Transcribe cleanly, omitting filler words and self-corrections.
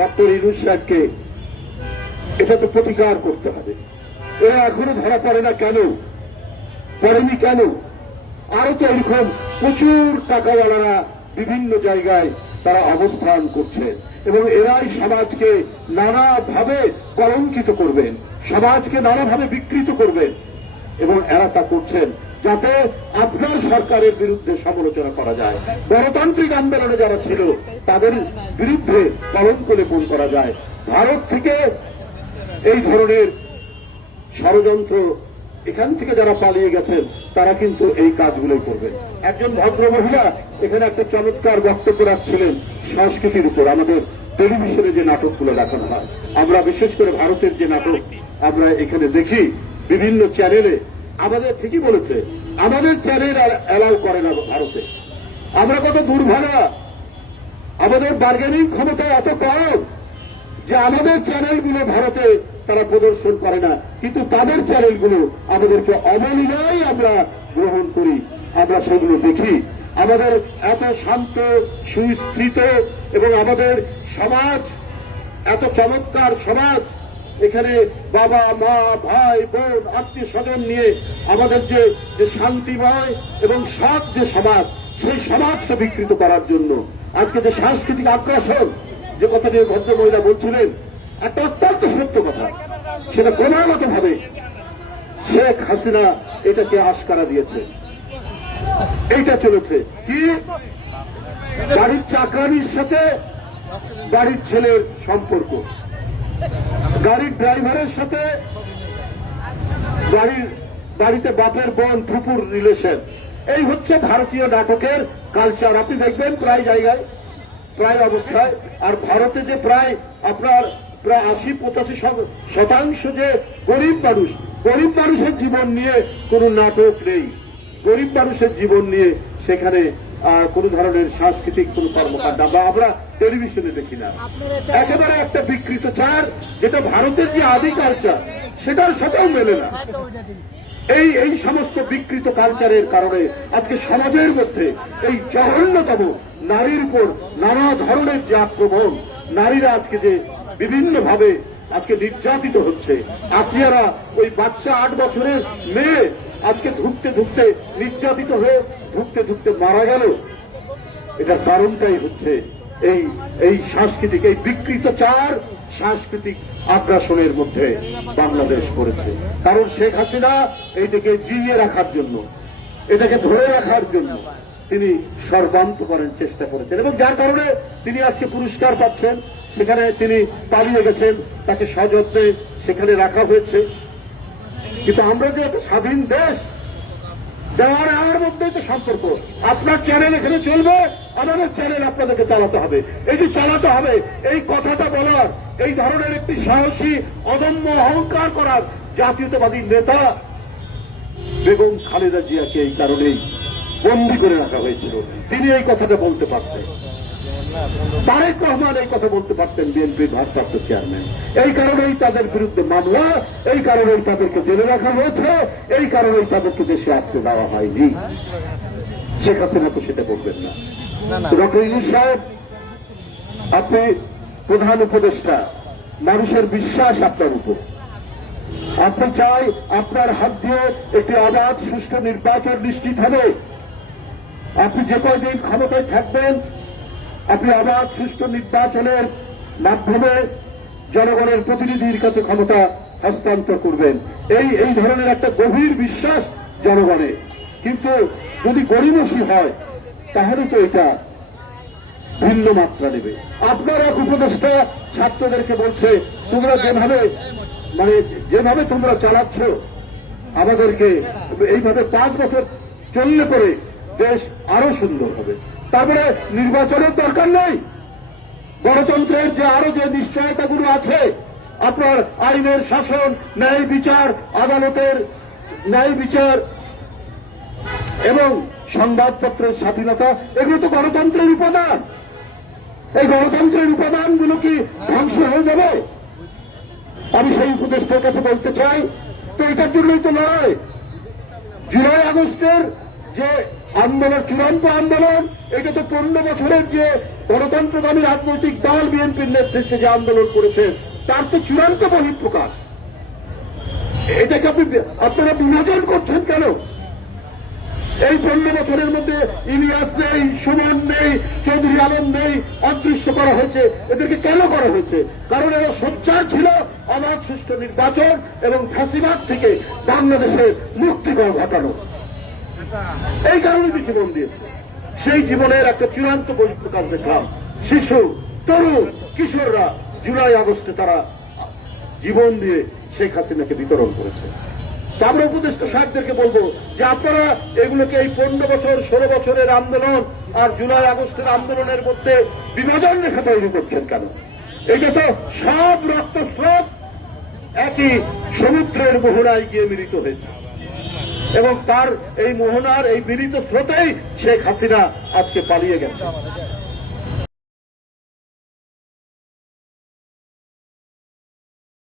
Doctor Yunus সাহেবকে এটা তো প্রতিকার করতে হবে। এরা এখনো ধরা পড়ে না কেন, পড়েনি কেন? আরো তো এরকম প্রচুর টাকাওয়ালারা বিভিন্ন জায়গায় তারা অবস্থান করছে এবং এরাই সমাজকে নানাভাবে কলঙ্কিত করবেন, সমাজকে নানাভাবে বিকৃত করবেন এবং এরা তা করছেন যাতে আপনার সরকারের বিরুদ্ধে সমালোচনা করা যায়, গণতান্ত্রিক আন্দোলনে যারা ছিল তাদের বিরুদ্ধে কলঙ্ক লেপন করা যায়। ভারত থেকে এই ধরনের ষড়যন্ত্র এখান থেকে যারা পালিয়ে গেছেন তারা কিন্তু এই কাজগুলোই করবেন। একজন ভদ্র মহিলা এখানে একটা চমৎকার বক্তব্য রাখছিলেন সংস্কৃতির উপর। আমাদের টেলিভিশনে যে নাটকগুলো দেখানো হয়, আমরা বিশেষ করে ভারতের যে নাটক আমরা এখানে দেখি বিভিন্ন চ্যানেলে, আমাদের ঠিকই বলেছে, আমাদের চ্যানেল অ্যালাউ করে না ভারতে। আমরা কত দুর্ভাগা, আমাদের বার্গেনিং ক্ষমতা এত কম যে আমাদের চ্যানেলগুলো ভারতে তারা প্রদর্শন করে না, কিন্তু তাদের চ্যানেলগুলো আমাদেরকে অবলীলায় আমরা গ্রহণ করি, আমরা সেগুলো দেখি। আমাদের এত শান্ত সুস্থিত এবং আমাদের সমাজ এত চমৎকার সমাজ, এখানে বাবা মা ভাই বোন আত্মীয় স্বজন নিয়ে আমাদের যে শান্তিময় এবং সৎ যে সমাজ, সেই সমাজকে বিকৃত করার জন্য আজকে যে সাংস্কৃতিক আগ্রাসন, যে কথা নিয়ে ভদ্রমহিলা বলছিলেন, একটা অত্যন্ত সত্য কথা, সেটা ক্রমাগত ভাবে শেখ হাসিনা এটাকে আশকারা দিয়েছে। এইটা চলেছে কি, গাড়ির চাকরানির সাথে গাড়ির ছেলের সম্পর্ক, গাড়ির ড্রাইভারের সাথে বাড়িতে বাপের বোন ফুপুর রিলেশন। এই হচ্ছে ভারতীয় নাটকের কালচার। আপনি দেখবেন প্রায় জায়গায়, প্রায় অবস্থায়। আর ভারতে যে প্রায় 80-85% যে গরিব মানুষ, গরিব মানুষের জীবন নিয়ে কোনো নাটক নেই, গরিব মানুষের জীবন নিয়ে সেখানে কোন ধরনের সাংস্কৃতিক কোন কর্মকাণ্ড আমরা টেলিভিশনে দেখি না। একেবারে একটা বিকৃত চার, যেটা ভারতের যে আদি কালচার সেটার সাথেও মেলে না। এই সমস্ত বিকৃত কালচারের কারণে আজকে সমাজের মধ্যে এই জঘন্যতম নারীর উপর নানা ধরনের যে আক্রমণ, নারীরা আজকে যে বিভিন্নভাবে আজকে নির্যাতিত হচ্ছে। আসিয়ারা ওই বাচ্চা 8 বছরের মেয়ে আজকে ধুকতে ধুকতে নির্যাতিত হয়ে ধুকতে ধুকতে মারা গেল। এটার কারণটাই হচ্ছে এই সাংস্কৃতিক, এই বিকৃত চার সাংস্কৃতিক আগ্রাসনের মধ্যে বাংলাদেশ পড়েছে। কারণ শেখ হাসিনা এইটাকে জিইয়ে রাখার জন্য, এটাকে ধরে রাখার জন্য তিনি সর্বান্তকরণ চেষ্টা করেছেন এবং যার কারণে তিনি আজকে পুরস্কার পাচ্ছেন। সেখানে তিনি পালিয়ে গেছেন, তাকে সযত্নে সেখানে রাখা হয়েছে। কিন্তু আমরা যে একটা স্বাধীন দেশ, দেওয়ার নেওয়ার মধ্যেই তো সম্পর্ক। আপনার চ্যানেল এখানে চলবে, আমাদের চ্যানেল আপনাদেরকে চালাতে হবে। এই যে চালাতে হবে, এই কথাটা বলার, এই ধরনের একটি সাহসী অদম্য অহংকার করার জাতীয়তাবাদী নেতা বেগম খালেদা জিয়াকে এই কারণেই বন্দী করে রাখা হয়েছিল। তিনি এই কথাটা বলতে পারতেন, তারেক রহমান এই কথা বলতে পারতেন, বিএনপির ভারপ্রাপ্ত চেয়ারম্যান। এই কারণেই তাদের বিরুদ্ধে মামলা, এই কারণেই তাদেরকে জেলে রাখা হয়েছে, এই কারণেই তাদেরকে দেশে আসতে দেওয়া হয়নি। শেখ হাসিনা তো সেটা বলবেন না। ডক্টর ইউনূস সাহেব, আপনি প্রধান উপদেষ্টা, মানুষের বিশ্বাস আপনার উপর। আপনি চাই আপনার হাত দিয়ে একটি অবাধ সুষ্ঠু নির্বাচন নিশ্চিত হবে। আপনি যে কয়দিন ক্ষমতায় থাকবেন, আপনি অবাধ সুষ্ঠু নির্বাচনের মাধ্যমে জনগণের প্রতিনিধির কাছে ক্ষমতা হস্তান্তর করবেন। এই ধরনের একটা গভীর বিশ্বাস জনগণের। কিন্তু যদি গরিমসি হয় তাহলে তো এটা ভিন্ন মাত্রা নেবে। আপনার এক উপদেষ্টা ছাত্রদেরকে বলছে, তোমরা যেভাবে তোমরা চালাচ্ছ আমাদেরকে, এইভাবে 5 বছর চললে পরে দেশ আরো সুন্দর হবে। তারপরে নির্বাচনের দরকার নেই, গণতন্ত্রের আরো যে নিশ্চয়তাগুলো আছে, আপনার আইনের শাসন, ন্যায় বিচার, আদালতের ন্যায় বিচার এবং সংবাদপত্রের স্বাধীনতা, এগুলো তো গণতন্ত্রের উপাদান। এই গণতন্ত্রের উপাদানগুলো কি ধ্বংস হয়ে যাবে? আমি সেই উপদেষ্টার কাছে বলতে চাই, তো এটার জন্যই তো লড়াই। জুলাই আগস্টের যে আন্দোলন চূড়ান্ত আন্দোলন, এটা তো 15 বছরের যে গণতন্ত্রগামী রাজনৈতিক দল বিএনপির নেতৃত্বে যে আন্দোলন করেছে তার তো চূড়ান্ত বহিঃপ্রকাশ। এটাকে আপনারা বিভাজন করছেন কেন? এই 15 বছরের মধ্যে ইলিয়াস নেই, সুমন নেই, চৌধুরী আলম নেই, অদৃশ্য করা হয়েছে। এদেরকে কেন করা হয়েছে? কারণ এরা সোচ্চার ছিল অবাধ সুষ্ঠু নির্বাচন এবং ফাঁসিবাদ থেকে বাংলাদেশের মুক্তিকর ঘটানো। এই কারণে জীবন দিয়েছে। সেই জীবনের একটা চূড়ান্ত বহিঃপ্রকাশ দেখলাম। শিশু, তরুণ, কিশোররা জুলাই আগস্টে তারা জীবন দিয়ে শেখ হাসিনাকে বিতরণ করেছে। তা আমরা উপদেষ্টা সাহেবদেরকে বলবো যে আপনারা এগুলোকে এই 15 বছর 16 বছরের আন্দোলন আর জুলাই আগস্টের আন্দোলনের মধ্যে বিভাজন রেখা তৈরি করছেন কেন? এটা তো সব রক্তস্রোত একই সমুদ্রের মোহনায় গিয়ে মিলিত হয়েছে এবং তার এই মোহনার এই মিলিত স্রোতেই শেখ হাসিনা আজকে পালিয়ে গেছে।